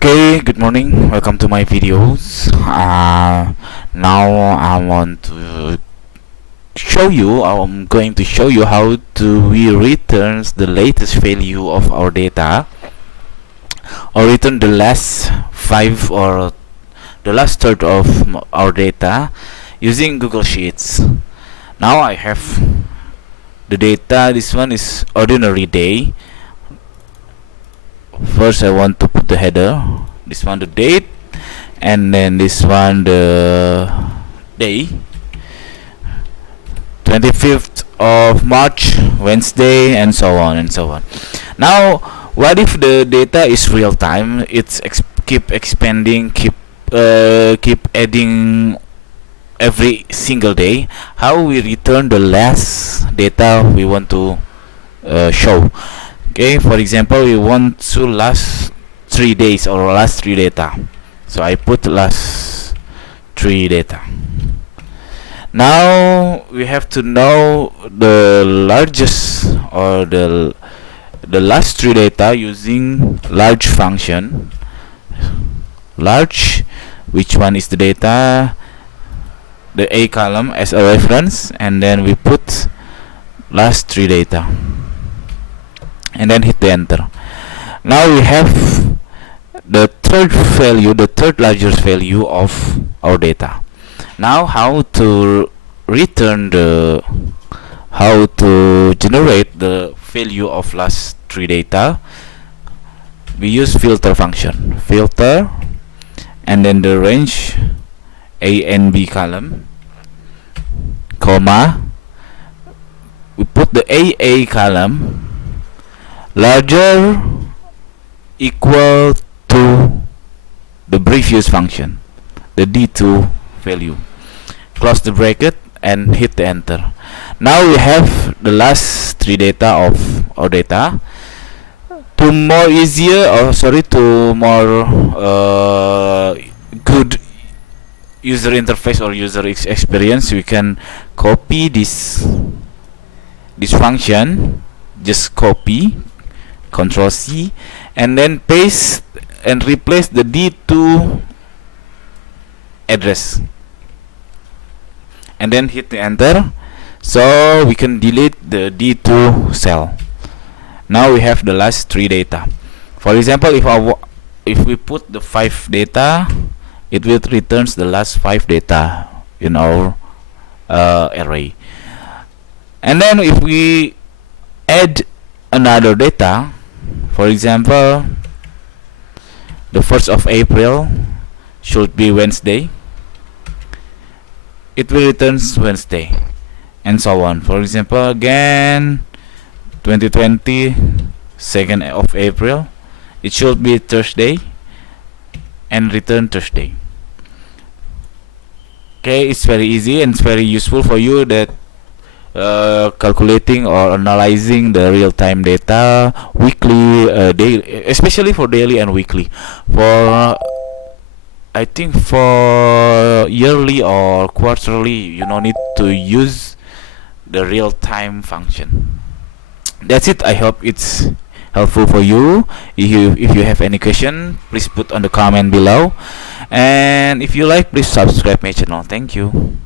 Okay, good morning. Welcome to my videos. Now I want to I'm going to show you how do we return the latest value of our data, or return the last five or the last third of our data using Google Sheets. Now I have the data. This one is ordinary day. First I want to put the header, this one the date, and then this one the day, 25th of March, Wednesday, and so on and so on. Now what if the data is real time? It's keep expanding, keep adding every single day. How we return the last data we want to show? Okay, for example, we want to last 3 days or last 3 data, so I put last 3 data. Now we have to know the largest or the last 3 data using large function. Large, which one is the data, the A column as a reference, and then we put last 3 data and then hit the enter. Now we have the third largest value of our data. Now how to generate the value of last 3 data? We use filter function. Filter, and then the range A and B column, comma, we put the AA column larger equal to the previous function, the D2 value. Close the bracket and hit the enter. Now we have the last 3 data of our data. To more good user interface or user experience, we can copy this function. Just copy, Control C, and then paste and replace the D2 address, and then hit the enter, so we can delete the D2 cell. Now we have the last 3 data. For example, if we put the 5 data, it will returns the last 5 data in our array. And then if we add another data, for example, the 1st of April should be Wednesday, it will return Wednesday, and so on. For example, again 2020 2nd of April, it should be Thursday and return Thursday. Okay, it's very easy and it's very useful for you that calculating or analyzing the real-time data weekly, daily, especially for daily and weekly. For I think for yearly or quarterly, you don't need to use the real-time function. That's it. I hope it's helpful for you. If you have any question, please put on the comment below, and if you like, please subscribe my channel. Thank you.